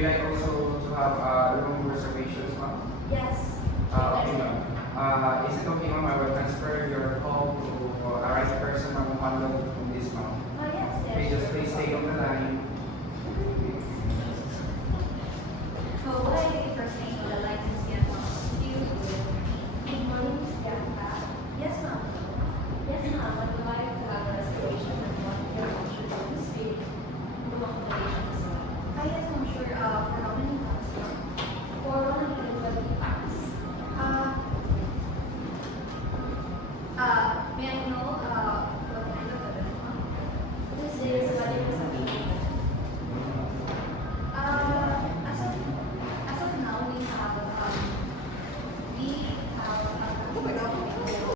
you like also to have room reservations, ma'am? Yes. Okay, ma'am. Is it okay, ma'am? I will transfer your call to a right person, ma'am, who handle this, ma'am. Yes, Okay, yes. just please stay on the line. So what I did first thing I would like to see at Good morning, Ms. Bianca. Yes, ma'am. Yes, ma'am. I would like to have a reservation for one of your lunch rooms with room accommodation as well. Yes, ma'am. Sure. For how many months, ma'am? For 120 pounds. May I know what kind of event, ma'am? This is